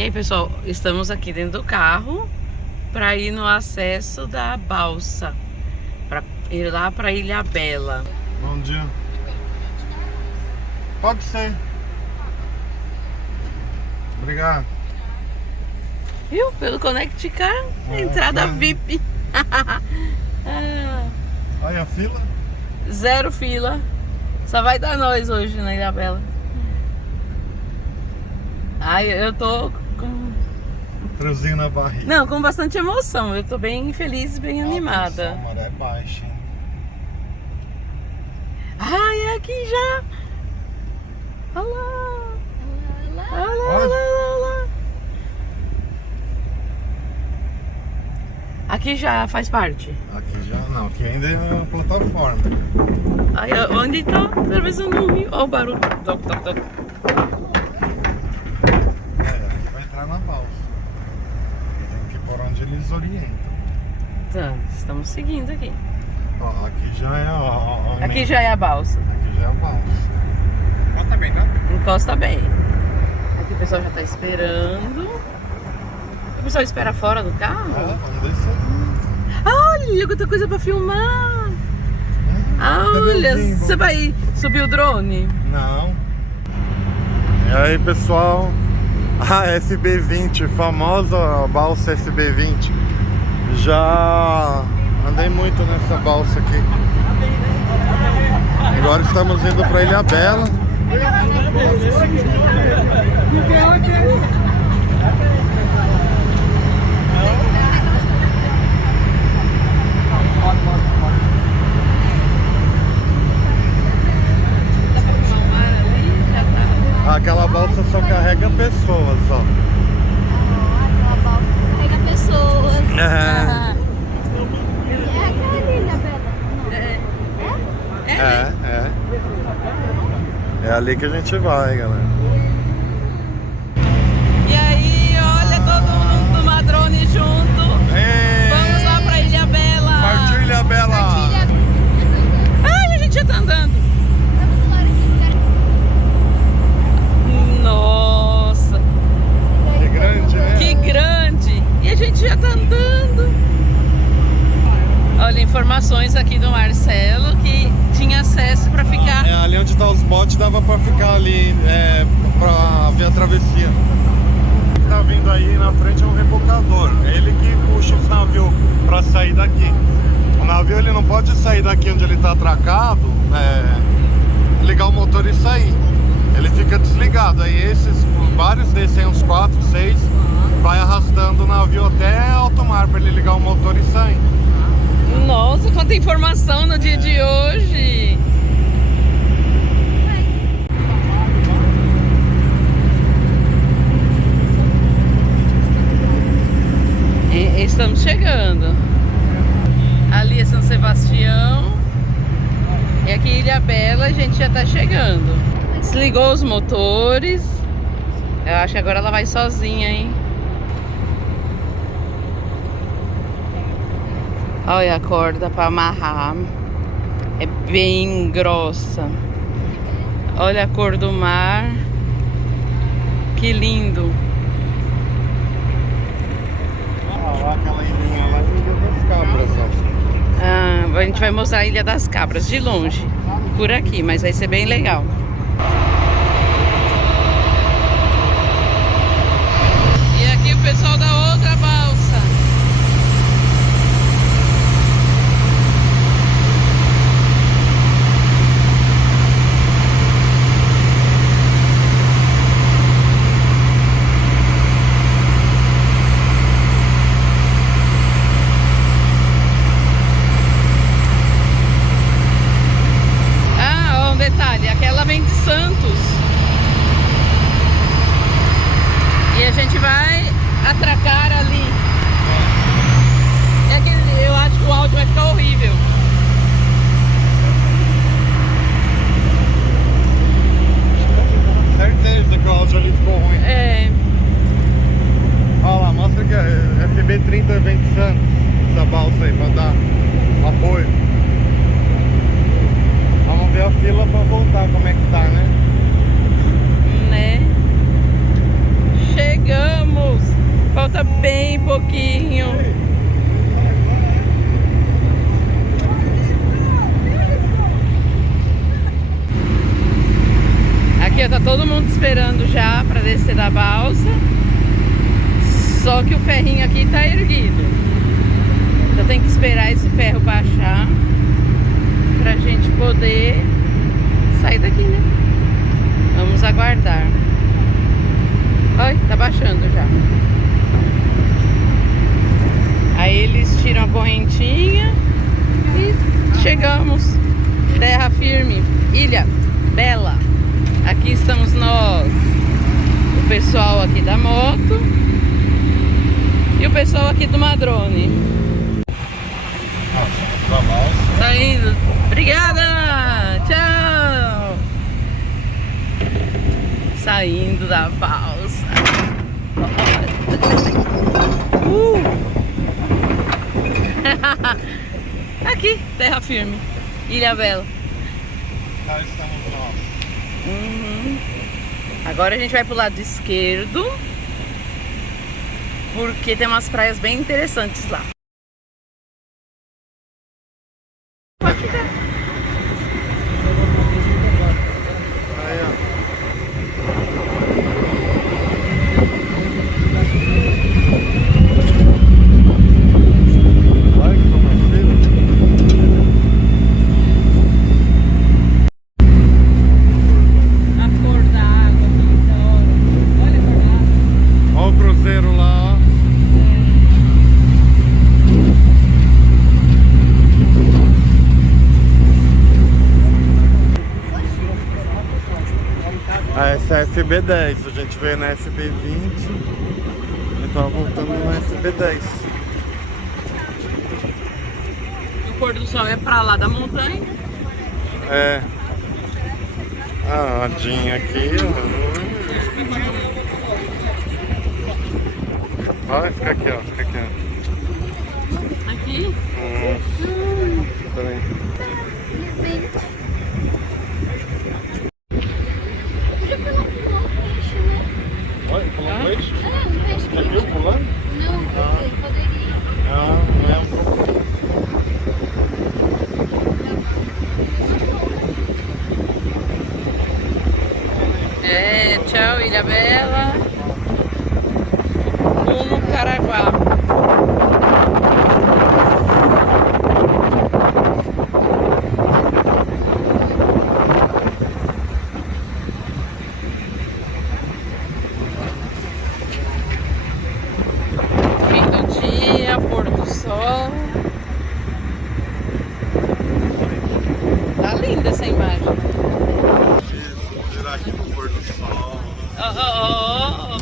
E aí, pessoal, estamos aqui dentro do carro para ir no acesso da balsa, para ir lá para Ilhabela. Bom dia. Pode ser. Obrigado. Viu? Pelo Connect Car, entrada VIP. Olha a fila. Zero fila. Só vai dar nós hoje na Ilhabela. Ai, eu tô com... friozinho na barriga. Não, com bastante emoção. Eu tô bem feliz e bem animada. A maré é baixa, hein? Ai, é aqui já. Olha lá. Olha lá, olha lá, olha lá. Aqui já faz parte. Aqui já não, aqui ainda é uma plataforma. Ai, onde tá? Atravessando o rio. Olha o barulho. Toc, toc, toc. Aqui vai entrar na balsa. Tem que ir por onde eles orientam. Tá, estamos seguindo aqui. Ó, aqui já é Aqui já é a balsa. Aqui já é a balsa. Encosta bem, tá? Encosta bem. Aqui o pessoal já tá esperando. O pessoal espera fora do carro? Vamos descer. Olha, quanta coisa pra filmar! Olha, você vai subir o drone? Não. E aí, pessoal? A SB20, famosa balsa SB20. Já andei muito nessa balsa aqui. Agora estamos indo para Ilhabela. Aquela balsa só carrega pessoas, ó. Aquela balsa carrega pessoas. É. É aquela Ilhabela? É ali que a gente vai, galera. E aí, olha todo mundo numa drone junto. Vamos lá pra Ilhabela. Partiu Ilhabela. Ai, a gente já tá andando. Nossa, Que grande, né? que grande. E a gente já tá andando. Olha, informações aqui do Marcelo que tinha acesso pra ficar. É, ali onde tá os botes dava pra ficar ali, pra ver a travessia. O que tá vindo aí na frente é um rebocador. É ele que puxa os navios pra sair daqui. O navio ele não pode sair daqui onde ele tá atracado, ligar o motor e sair. Ele fica desligado. Aí vários desses, uns 4, 6, vai arrastando o navio até alto mar pra ele ligar o motor e sair. Nossa, quanta informação no dia de hoje. Estamos chegando. Ali é São Sebastião. E aqui Ilhabela a gente já tá chegando. Desligou os motores. Eu acho que agora ela vai sozinha, hein? Olha a corda para amarrar. É bem grossa. Olha a cor do mar. Que lindo. Lá aquela ilhinha lá, Ilha das Cabras, ó. A gente vai mostrar a Ilha das Cabras de longe. Por aqui, mas vai ser bem legal. E aqui o pessoal da outra balsa. Detalhe, aquela vem de Santos. E a gente vai atracar ali. É que eu acho que o áudio vai ficar horrível. Certeza que o áudio ali ficou ruim. É. Olha lá, mostra que é FB30 vem de Santos. Essa balsa aí, pra dar apoio. Vamos ver a fila pra voltar, como é que tá, né? Né? Chegamos! bem pouquinho. Aqui ó, tá todo mundo esperando já para descer da balsa. Só que o ferrinho aqui tá erguido. Então tem que esperar esse ferro baixar pra gente poder sair daqui, né? Vamos aguardar. Olha, tá baixando já. Aí eles tiram a correntinha e chegamos. Terra firme, Ilha Bela. Aqui estamos nós. O pessoal aqui da moto e o pessoal aqui do Madrone. Tá indo. Obrigada! Tchau! Saindo da balsa. Aqui, terra firme. Ilha Bela. Cá estamos nós. Agora a gente vai pro lado esquerdo, porque tem umas praias bem interessantes lá. Pode ficar. Aí, ó. Vai que foi mais cedo. A cor da água aqui, da hora. Olha a cor da água. Olha o cruzeiro lá, ó. Essa é a SB10, a gente veio na SB20 e tava voltando na SB10. O pôr do sol é pra lá da montanha. É. A rodinha aqui, ó. Olha, fica aqui, ó. Fica aqui, ó. Aqui. Peraí. Olha, pulou um peixe? Já viu pulando? Não, ele poderia. Não lembro. É, tchau, Ilha Bela. Rumo Caraguá. Fim do dia, pôr do sol. Tá linda essa imagem. Isso, virar aqui no pôr do sol. Oh, oh, oh.